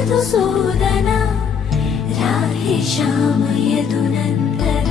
मधुसूदन राधे श्याम यदुनन्दन।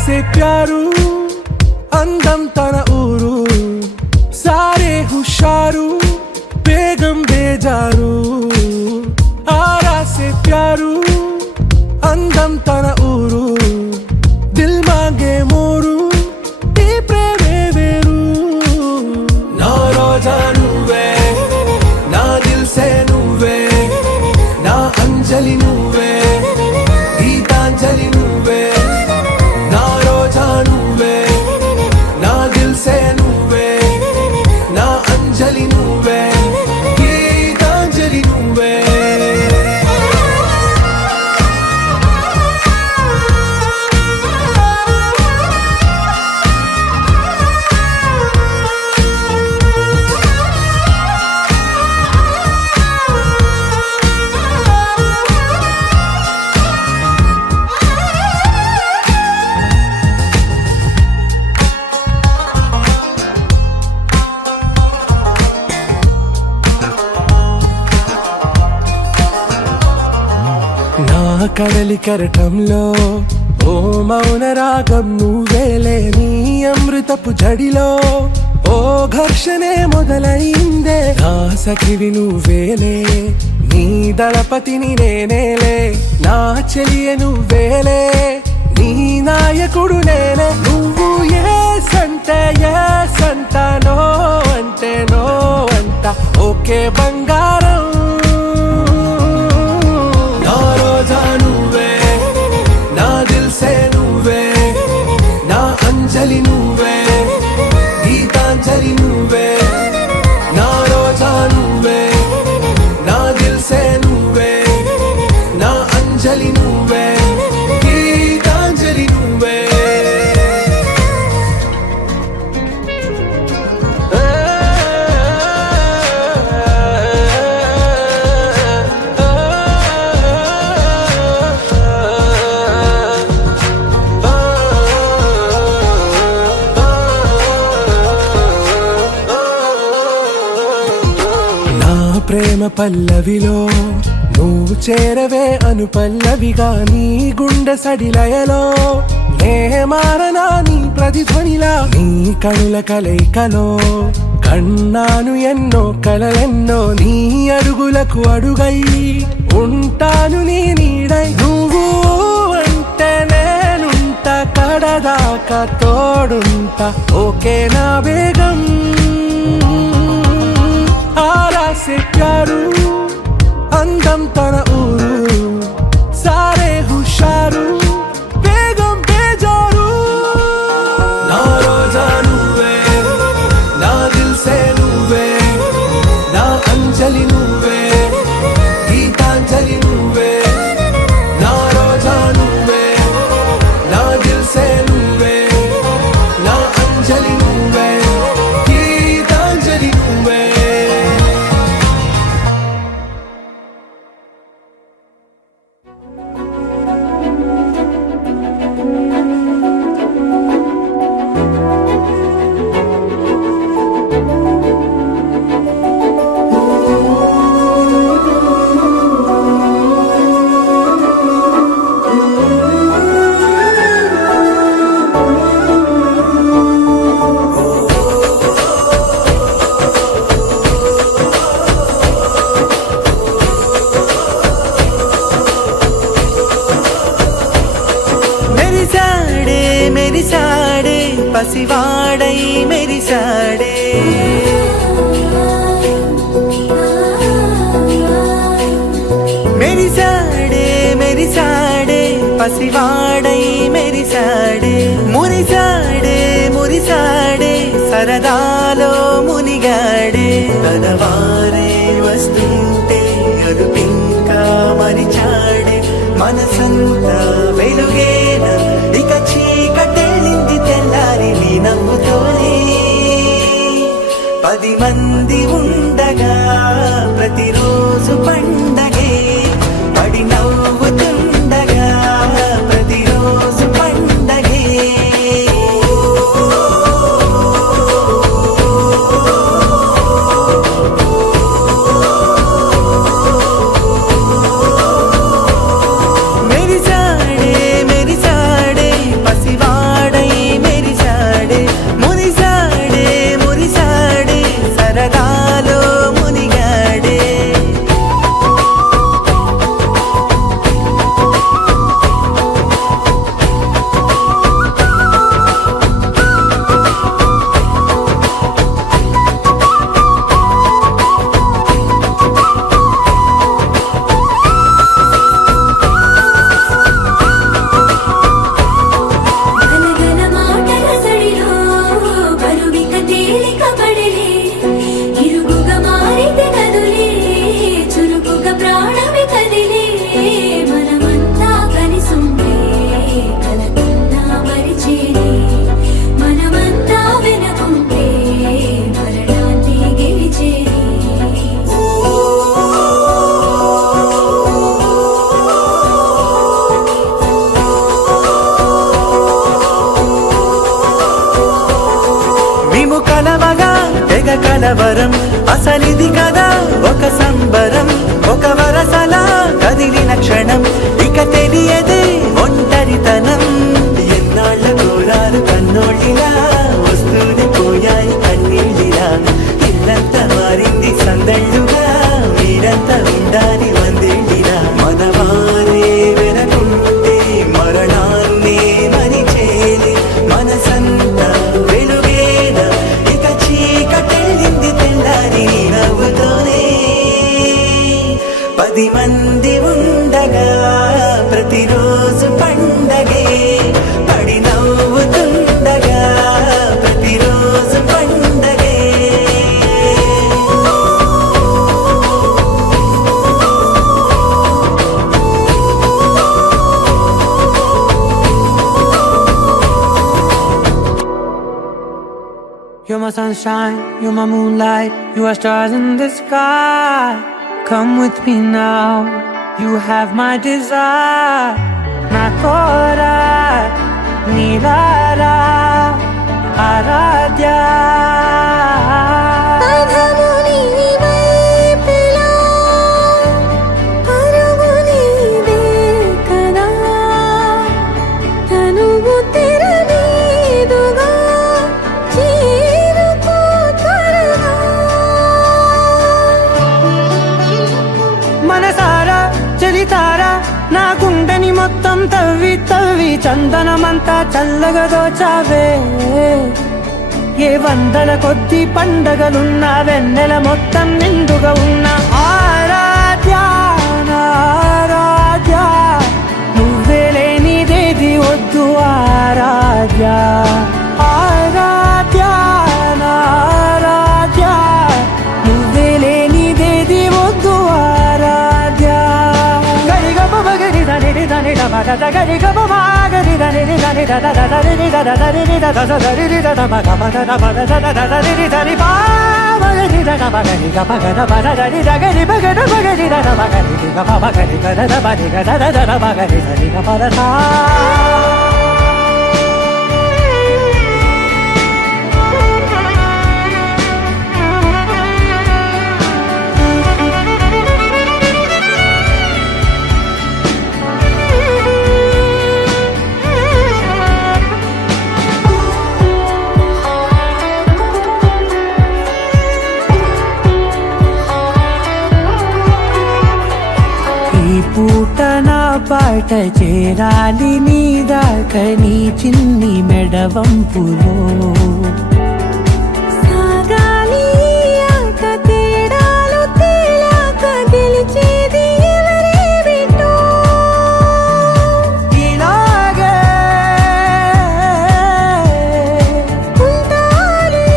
से प्यारू अंदम तन ऊरू सारे हुशारू बेगम बेजारू आरा से प्यारू अंदम तन ऊरू दिल मांगे मोरू ఈ ప్రేమే వేరు నా రోజా నువ్వే నా దిల్ సే నువ్వే నా అంజలి నువ్వే గీతాంజలి నువ్వే నా రోజా నువ్వే నా దిల్ సే నువ్వే నా అంజలి నువ్వే గీతాంజలి నువ్వే కడలి కరటంలో ఓ మౌన రాగం నువ్వేలే నీ అమృతపు జడిలో ఓ ఘర్షణే మొదలైందే నా సఖివి నువ్వేలే నీ దళపతిని నేనేలే నా చెలియ నువ్వేలే నీ నాయకుడు నేనే నువ్వు ఏ సంట నో అంటే నో అంట ఓకే బంగారం నా రోజా నువ్వే నా పల్లవిలో నువ్వు చేరవే అను పల్లవిగా నీ గుండె సడిలయలో నే మారనా నీ ప్రతిధ్వనిలా నీ కనుల కలయికలో కన్నాను ఎన్నో కలలెన్నో నీ అడుగులకు అడుగై ఉంటాను నీ నీడై నువ్వు అంటే నేనుంట కడదాకా తోడుంట ఓకే నా బేగం आरा से प्यारू అందం తన ఊరు సారే హుషారు బేగం బేజారు నా రోజా నువ్వే నా దిల్ సే నువ్వే నా అంజలి నువ్వే గీతాంజలి నువ్వే నా రోజా నువ్వే నా దిల్ సే నువ్వే నా అంజలి నువ్వే గీతాంజలి నువ్వే మెరిసాడే పసివాడై మెరిసాడే మెరిసాడే మెరిసాడే పసివాడై మెరిసాడే మురిసాడే మురిసాడే సరదాలో మునిగాడే తనవారే వస్తుంటే అరుపింకా మరిచాడే మనసంతా వెలుగేన ఇక చీకటెళ్ళింది తెల్లారి నీ నవ్వుతోనే 10 మంది ఉండగా ప్రతిరోజు పండగే పడి నవ్వుతుండగా ప్రతిరోజు పండగే మెరిసాడే మెరిసాడే పసివాడై మెరిసాడే మురిసాడే మురిసాడే సరదాలో మునిగాడే గలగల మాటల సడిలో బరువిక తేలిక పడలే ఇరుగుగా మారితే కదులే చురుకుగా ప్రాణమి కదిలే మనమంతా కలిసుండే కలకన్నా మరిచేనే మనమంతా వెనకుంటే మరణాన్ని గెలిచేనే మేము కలవగా తెగ కలవరం అసలిది కదా ఒక సంబరం ఒక వరసలా కదిలిన క్షణం ఇక తెలియదే ఒంటరితనం ఎన్నాళ్ళ కోరాలు కన్నోళ్ళిలా వస్తూనే పోయాయి కన్నీళ్ళిలా ఇల్లంతా మారింది సందళ్ళుగా మీరంతా ఉండాలి వందేళ్ళిలా మనవారే వెనకుంటే మరణాన్నే మరిచేది మనసంతా వెలుగేన ఇక చీకటెళ్ళింది తెల్లారి నవ్వుతోనే 10 మంది ఉండగా ప్రతిరోజు పండగే పడి నవ్వుతుండగా ప్రతిరోజు పండగే You're my sunshine, you're my moonlight, you are stars in the sky. Come with me now, you have my desire. Nakora, Nilara, Aradhya. చందనమంతా చల్లగా దోచావే. ఏ వందల కొద్ది పండగలున్న వెన్నెల మొత్తం నిండుగా ఉన్న ఆరాధ్య నా ఆరాధ్య, నువ్వే లేనిదేది వద్దు ఆరాధ్య. ఆరాధ్య నా ఆరాధ్య, నువ్వే లేనిదేది వద్దు ఆరాధ్య. గరిగమ మగరి దని దని దమ దద గరిగమ మాగరి దని దని దద దద రి దద దరి రి దద దరి రి దద మగ మద దమ దద దద రి రి దరి పా మగరి దద మగరి గమ గద మద దరి దగరి మగద మగరి దద మగరి గమ మగరి గద దద మగరి గద దద మగరి దరి గమ దద. పూట నా పాట చేరాలి నీ దాకా నీ చిన్ని మెడవంపులో. సాగాలి ఆట తేడాలు తేలాక గెలిచేది ఎవరే బిడ్డో. ఇలాగే ఉంటాలి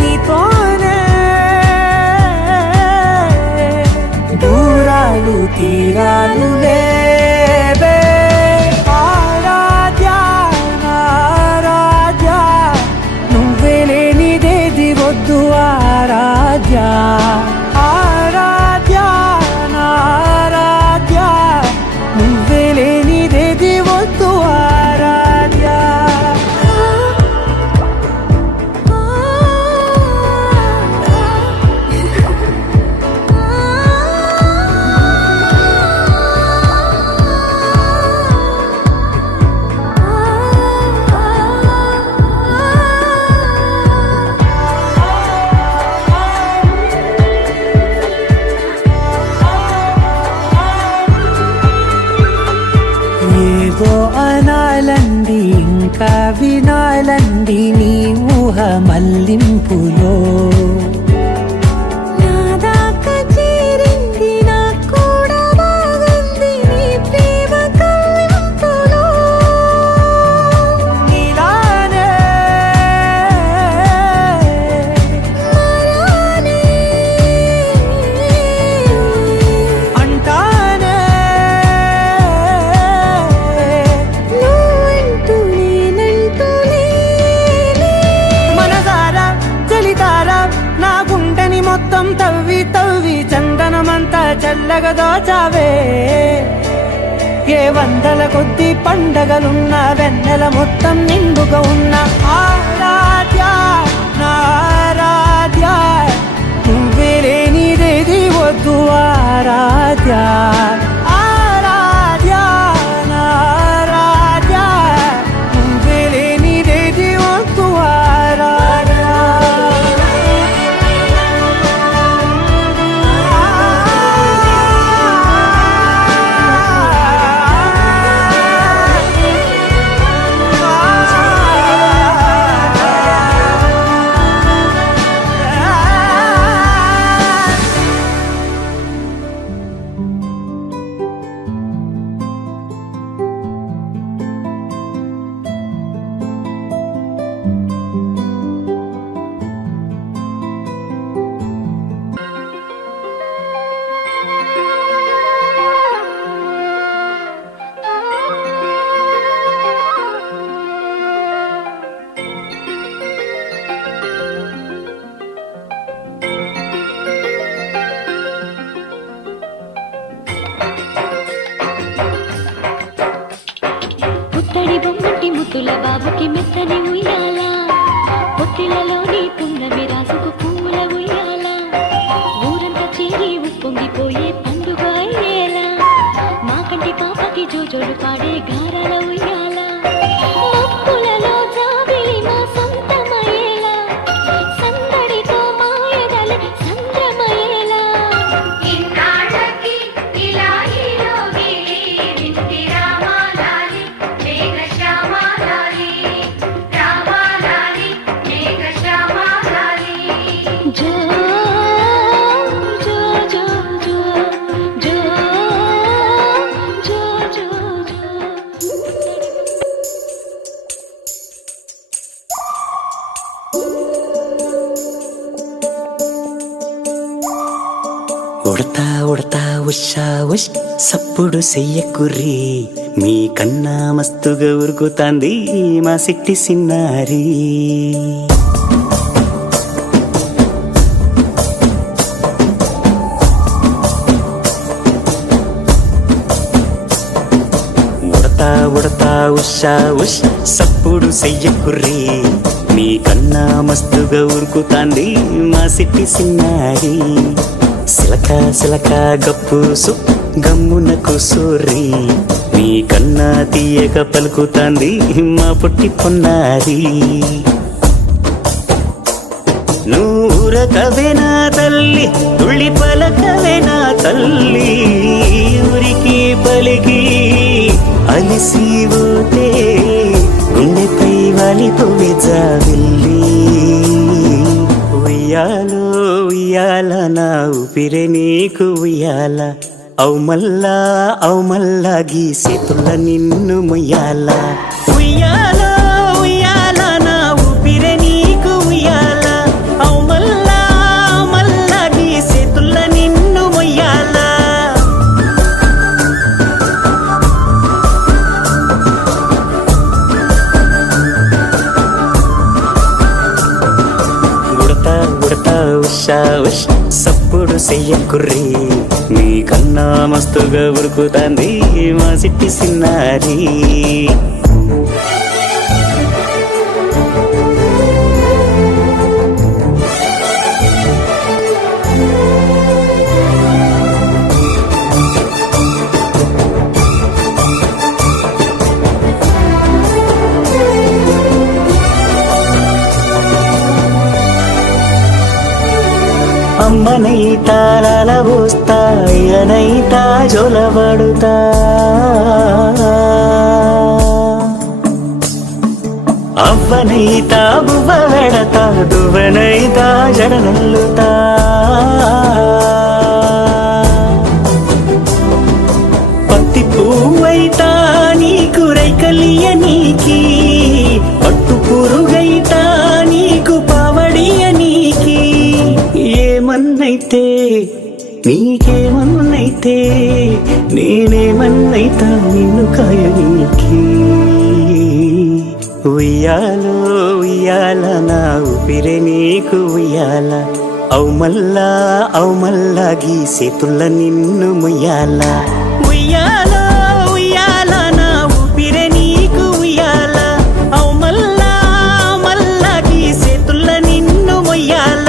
నీతోనే దూరాలు తీరాలు లేవే. ఆరాధ్య నా ఆరాధ్య, నువ్వే లేనిదేది వద్దు ఆరాధ్య. ఆరాధ్య నా ఆరాధ్య, నువ్వే లేనిదేది వద్దు ఆరాధ్య. ఏదో అనాలంది ఇంకా వినాలంది నీ ఊహ మల్లింపులో. నా దాకా చేరింది నాకు కూడా బాగుంది నీ ప్రేమ కవ్వింపులో. నీలానే మరానే అంటానే నువ్వంటూ నేనంటూ లేనే. మనసారా చలితారా నా గుండెని మొత్తం తవ్వి తవ్వి చందనమంతా చల్లగా దోచావే. ఏ వందల కొద్ది పండగలున్న వెన్నెల మొత్తం నిండుగా ఉన్న ఆరాధ్య నా ఆరాధ్య, నువ్వే లేనిదేది వద్దు ఆరాధ్య. ఆరాధ్య నా ఆరాధ్య, నువ్వే లేనిదేది వద్దు ఆరాధ్య. పుత్తడి బొమ్మటి ముద్దుల బాబుకి మెత్తని ఉయ్యాల, పొత్తిలలోని పున్నమి రాసుకు పూల ఉయ్యాల. ఊరంతా చేరి ఉప్పొంగిపోయే పండుగ అయ్యేలా, మా కంటి పాపకి జోజోలు పాడే గారాల ఉయ్యాల. మబ్బులలో జాబిలి మా సొంతమయ్యేలా, సందడితో మాయదలి సంద్రమయ్యేలా. ఇన్నాళ్ళకి ఇలా ఈలోగి సప్పుడు చెయ్యకుర్రి మీ కన్నా మస్తుగా ఉరుకుతాంది మా సిట్టి సిన్నారి. ఉడతా ఉడతా ఉషా ఉష్ సప్పుడు చెయ్యకుర్రి మీ కన్నా మస్తుగా ఉరుకుతాంది మా సిట్టి సిన్నారి. సిలక సిలక గప్పుసు గమ్మున కూసోర్రి మీ కన్నా తీయక పలుకుతాంది మా పుట్టి పొన్నారి. నూరకవేనా తల్లి తుళ్ళి పలకవేనా తల్లి ఊరికి పలికి అలిసిపోతే గుండెపై వాలిపోవే జాబిల్లి. ఉయ్యాలో ఉయ్యాల నా ఊపిరే నీకు ఉయ్యాల అవు మల్లా గీసేతుల్ల నిన్ను ముయ్యాల. ఉయ్యాలో ఉయ్యాల నా ఊపిరే నీకు ఉయ్యాల అవు మల్లా గీసేతుల్ల నిన్ను ముయ్యాల. ఉడతా ఉషా ఉష్ సప్పుడు చెయ్యకుర్రి మీ కన్నా మస్తుగా ఉరుకుతాంది మా సిట్టి సిన్నారి. అమ్మనైతా లాలబోస్తా అయ్యనైతా జొలబడుతా అవ్వనైతా బువ్వ వెడతా దువ్వనైతా జడనల్లుతా. పత్తి పువ్వైతా నీకు రైకలియ నీకి పట్టు పురుగైతా నీకు పావడియ నీకి. ఏమన్నైతే నీకేమన్నైతే నేనేమన్నైతా నిన్ను కాయనీకి. ఉయ్యాలో ఉయ్యాల నా ఊపిరే నీకు ఉయ్యాల అవు మల్లా గీసేతుల్ల నిన్ను ముయ్యాల. ఉయ్యాలో ఉయ్యాల నా ఊపిరే నీకు ఉయ్యాల అవు మల్లా గీసేతుల్ల నిన్ను ముయ్యాల.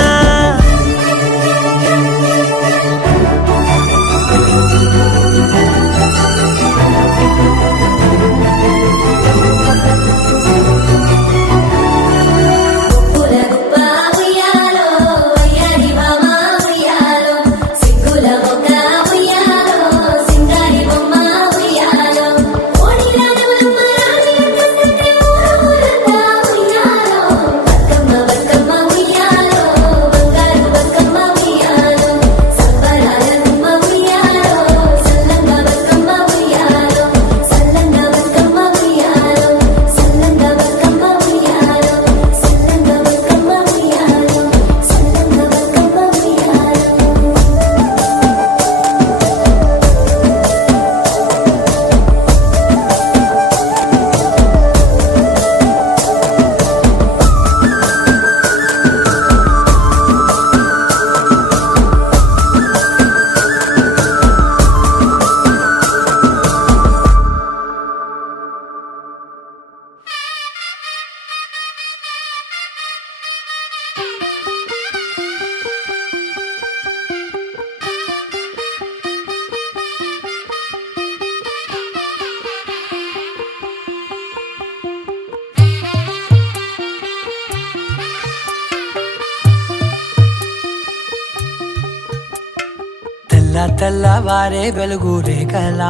తెల్లవారే వెలుగు రేఖలా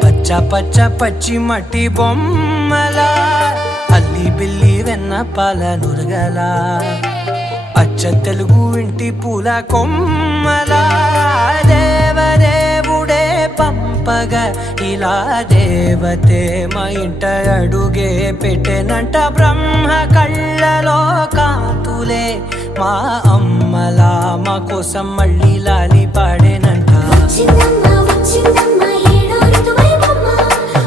పచ్చ పచ్చ పచ్చి మట్టి బొమ్మలా అల్లి బిల్లి వెన్న పాల నురగలా అచ్చ తెలుగు ఇంటి పూల కొమ్మలా దేవదేవుడే పంపగా ఇలా దేవతే మా ఇంట అడుగే పెట్టెనంట. బ్రహ్మ కళ్ళలో కాంతులే మా అమ్మలా మా కోసం మళ్ళీ లాలి పాడేనంట. వచ్చిందమ్మ వచ్చిందమ్మ ఏడో ఋతువైవమ్మ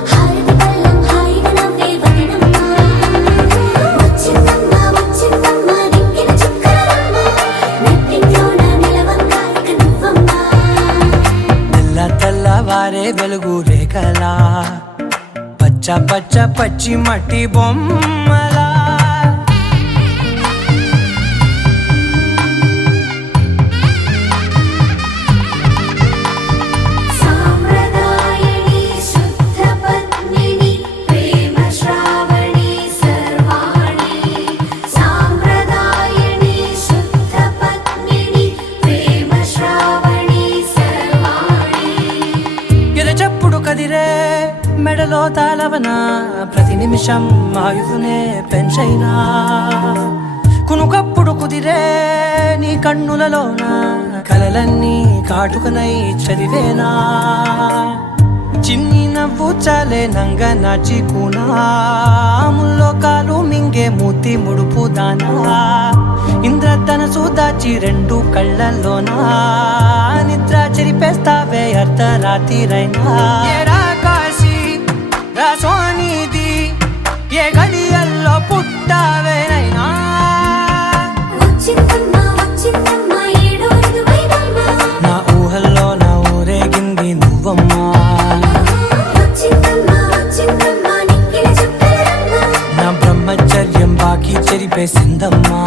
హారతి పళ్ళం హాయిగా నవ్వే వదినమ్మ వచ్చిందమ్మ వచ్చిందమ్మ దిక్కిన చుక్కలమ్మ నెట్టింట్లోన నిలవంగా ఇక నువ్వమ్మ తెల్ల తెల్లవారే వెలుగు రేఖలా పచ్చ పచ్చ పచ్చి మట్టి బొమ్మలా సాంప్రదాయని శుద్ధ పద్మిని ప్రేమ శ్రావణి సర్వాణి సాంప్రదాయని శుద్ధ పద్మిని ప్రేమ శ్రావణి సర్వాణి ఎరచప్పుడు కదిరే మెడలో తాళవన ప్రతి నిమిషం ఆయువునే పెంచైనా కునుకప్పుడు కుదిరే నీ కన్నులలోన కలలన్నీ కాటుకనై చదివేనా చిన్ని నవ్వు చాలే నంగ నాచి కూనాముల్లో కాలు మింగే మూతి ముడుపు దానా ఇంద్రధనసు దాచి రెండు కళ్ళల్లోనా నిద్ర చెరిపేస్తావే అర్ధరాత్రిరైనా ఏరా కాశీ రా సోనిది ఏ గడియల్లో పుట్టావేనైనా వచ్చిందమ్మ వచ్చిందమ్మ ఏడో ఋతువైవమ్మ నా ఊహల్లో నా ఊరేగింది నువ్వమ్మా వచ్చిందమ్మ వచ్చిందమ్మ నిక్కిన చుక్కలమ్మ నా బ్రహ్మచర్యం బాకీ చెరిపేసిందమ్మా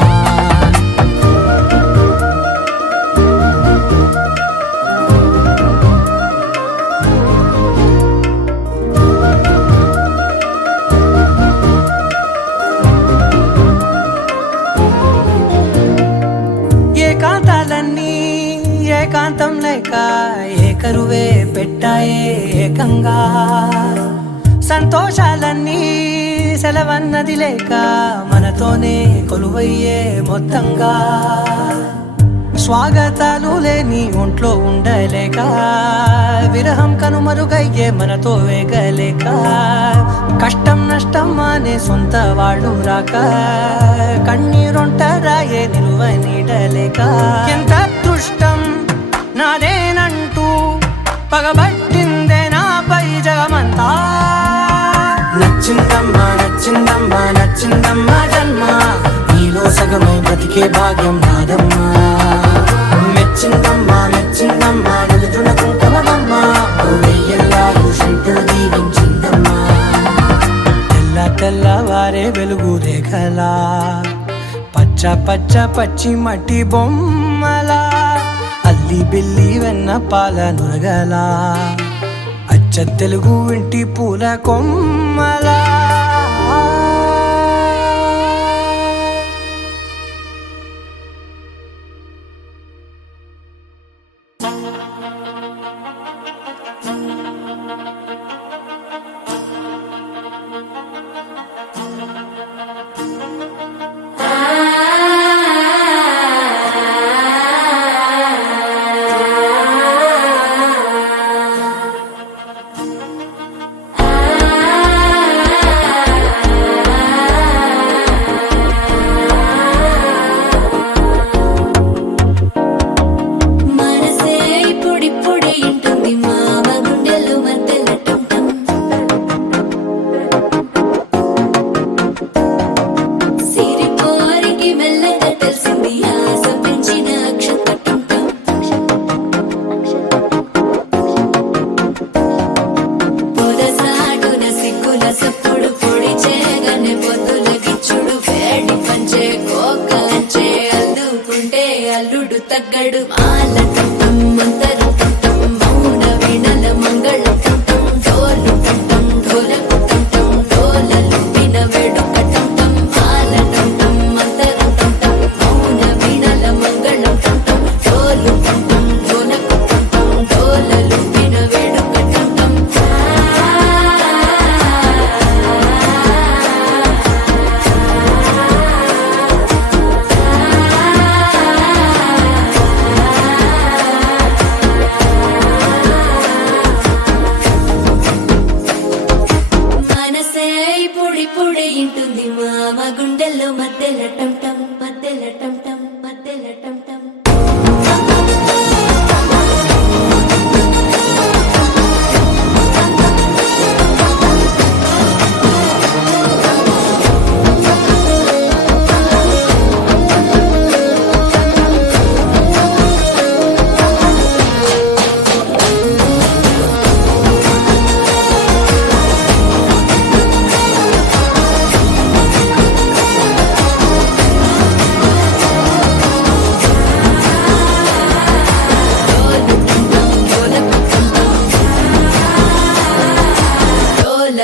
ఏకాంతాలన్నీ ఏకాంతం లేక ఏకరువే పెట్టాయే ఏకంగా సంతోషాలన్నీ సెలవన్నది లేక మనతోనే కొలువయ్యే మొత్తంగా స్వాగతాలు లేని ఒంట్లో ఉండలేక విరహం కనుమరుగయ్యే మనతో వేగలేక కష్టం నష్టం అనే సొంత వాళ్ళు రాక కన్నీరొంటరాయే నిలువ నీడలేక ఎంత అదృష్టం నాదేనంటూ పగబట్టిందే నాపై జగమంతా నచ్చిందమ్మా నచ్చిందమ్మా నచ్చిందమ్మా జన్మ నీలో సగమై బ్రతికే భాగ్యం నాదమ్మా మెచ్చిందమ్మా మెచ్చిందమ్మా నిలుతున్న కుంకుమమ్మా వెయ్యల్లాలు శంకరు దీవించిందమ్మా తెల్ల తెల్లవారే వెలుగు రేఖలా పచ్చ పచ్చ పచ్చి మట్టి బొమ్మలా అల్లి బిల్లి వెన్న పాల నురగలా అచ్చ తెలుగు ఇంటి పూల కొమ్మలా మనసే ఇప్పుడిప్పుడే ఇంటుంది మామ గుండెలు మధ్యల టంటం సిరిపోరికి మెల్లగా తెలిసింది ఆశ పెంచిన అక్షత టంటం పొదసాటున సిగ్గుల సప్పుడు పొడి చేయగానే పొద్దుల గిచ్చుడు వేడి పంచే కోకలంచే అల్లుకుంటే అల్లుడు తగ్గడు మాల టంటం మంతరం టంటం మౌన వీణల మంగళ టంటం డోలు టంటం డోలకు టంటం డోలలు విన వేడుక టంటం మాల టంటం మంతరం టంటం మౌన వీణల మంగళ టంటం డోలు టంటం డోలకు టంటం డోలలు విన వేడుక టంటం మనసే ఇప్పుడిప్పుడే ఇంటుంది మామ గుండెల్లో మధ్యల టంటం మధ్యల టంటం మధ్యల టంటం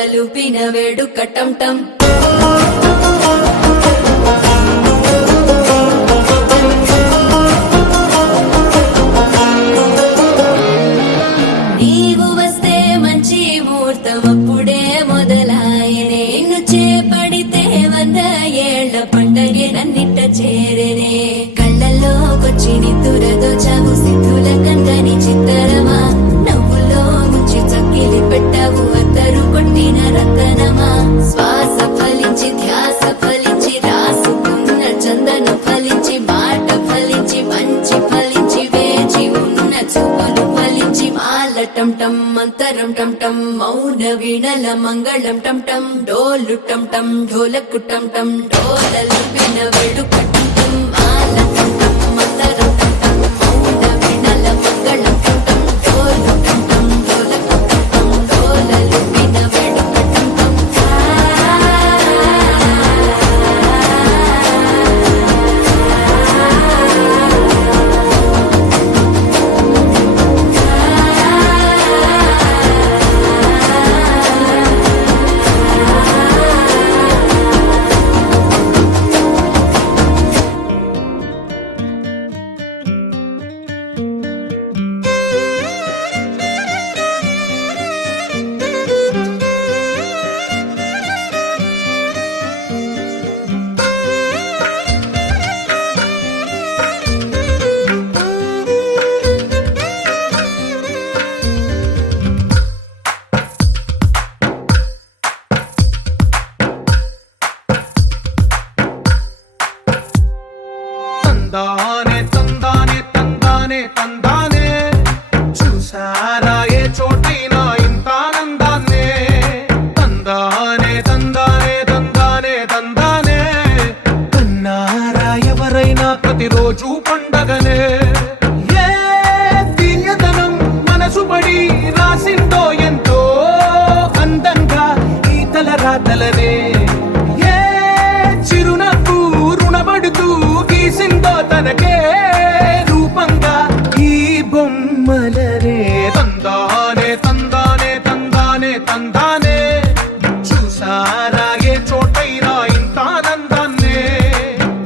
డోలలు పినవేడు కటం టం నీవు వస్తే మంచి ముహూర్తం అప్పుడే మొదలాయనే నిన్ను చేపడితే 100 ఏళ్ల పండగే నన్నిట్ట చేరేనే కళ్ళల్లోకొచ్చి నిద్దురదోచావు సిద్ధుల కందని చిత్తరమా నవ్వులో ముంచి చక్కిలి పెట్టావు అద్దరు కొట్టిన రతనమా శ్వాస ఫలించి ధ్యాస ఫలించి రాసుకున్న చందను ఫలించి మాట ఫలించి మంచి ఫలించి వేచి ఉన్న చూపులు ఫలించి మాలటం టం మంతరం టం టం మౌన వీణల మంగళం టం టం డోలు టం టం ఢోలకు టం టం డోలలు వినవేడు కటం టం మాలటం టం మంతరం టం టం మౌన వీణల మంగళం టం టం డోలు టం టం ఢోలకు టం టం డోలలు వినవేడు కటం టం తందానే తందానే తందానే తందానే చూసారా ఏ చోటైనా ఇంత ఆనందాన్నే తందానే తందానే తందానే తందానే కన్నారా ఎవరైనా ప్రతిరోజు పండగనే ఏ తీయదనం మనసు పడి రాసిందో ఎంతో అందంగా ఈ తల రాతలనే ఏ చిరునవ్వు రుణపడుతూ గీసిందో తనకే రూపంగా ఈ బొమ్మలనే తందానే తందానే తందానే తందానే చూసారా ఏ చోటైనా ఇంత ఆనందాన్నే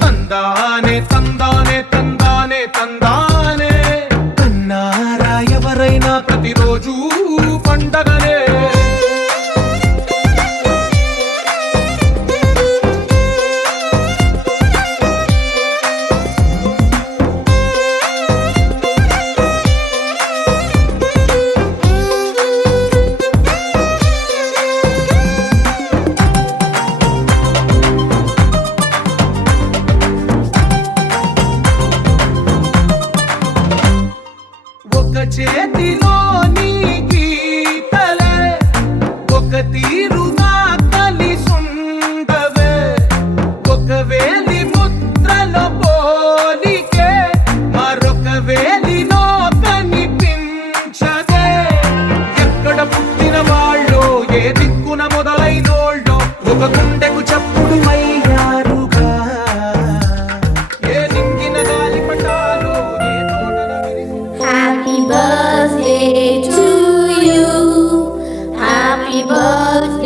తందానే తందానే తందానే తందానే కన్నారా ఎవరైనా ప్రతిరోజు పండగనే ఒక చేతిలో నీ గీతలే ఒక తీరుగా కలిసుండవే ఒక వేలి ముద్రలో పోలికే మరొక వేలిలో కనిపించదే ఎక్కడ పుట్టిన వాళ్ళో ఏ దిక్కున మొదలైనోళ్ళో ఒక గుండెకు చప్పుడు అయ్యారుగా ఏ దిక్కిన గాలి పటాలో ఏ తోటన విరిసి Happy birthday to you. Happy birthday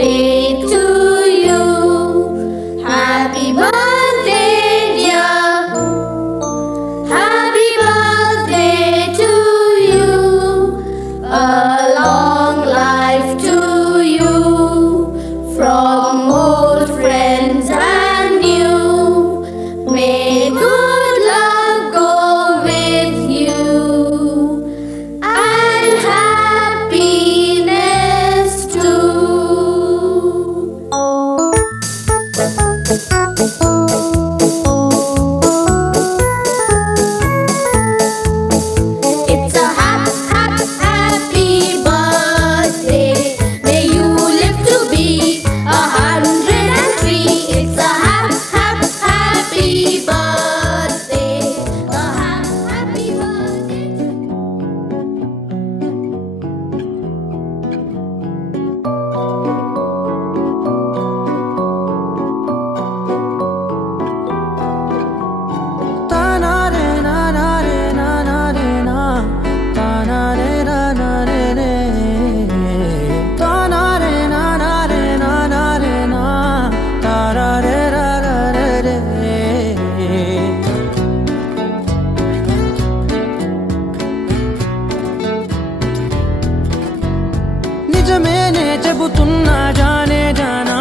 నిజమేనే చెబుతున్నా జానే జానా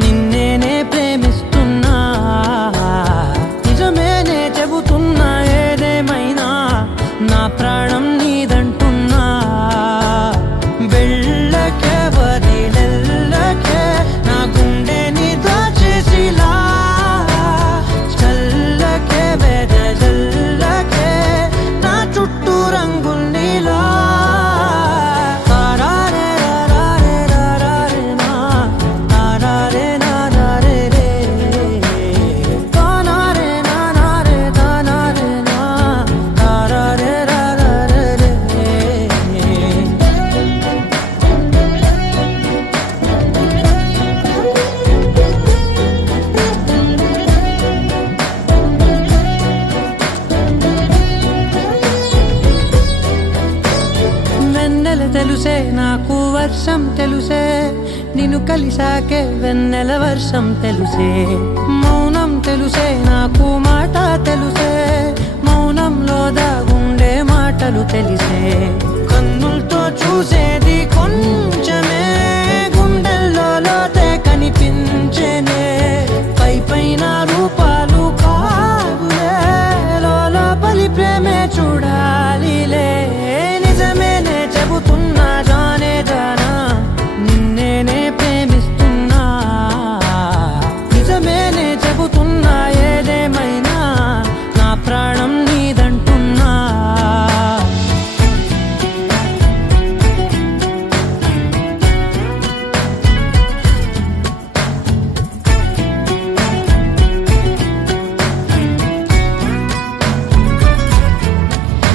నిన్నేనే ప్రేమిస్తున్నా నిజమేనే చెబుతున్నా ఏదేమైనా నా ప్రాణం నీదంటున్నా వెళ్ళకే వదిలెల్లకే నా గుండెని దాచేసిలా చల్లకే వెదజల్లకే నా చుట్టూ రంగుల్నిలా తారారే రారే రారే నా తారారే నారే రే తానారే నారే తానారే నా తారారే రారే రే వెన్నెల తెలుసే నాకు వర్షం తెలుసే నిన్ను కలిసాకే వెన్నెల వర్షం తెలుసే మౌనం తెలుసే నాకు మాట తెలుసే మౌనంలో దాగుండే మాటలు తెలిసే కన్నులతో చూసే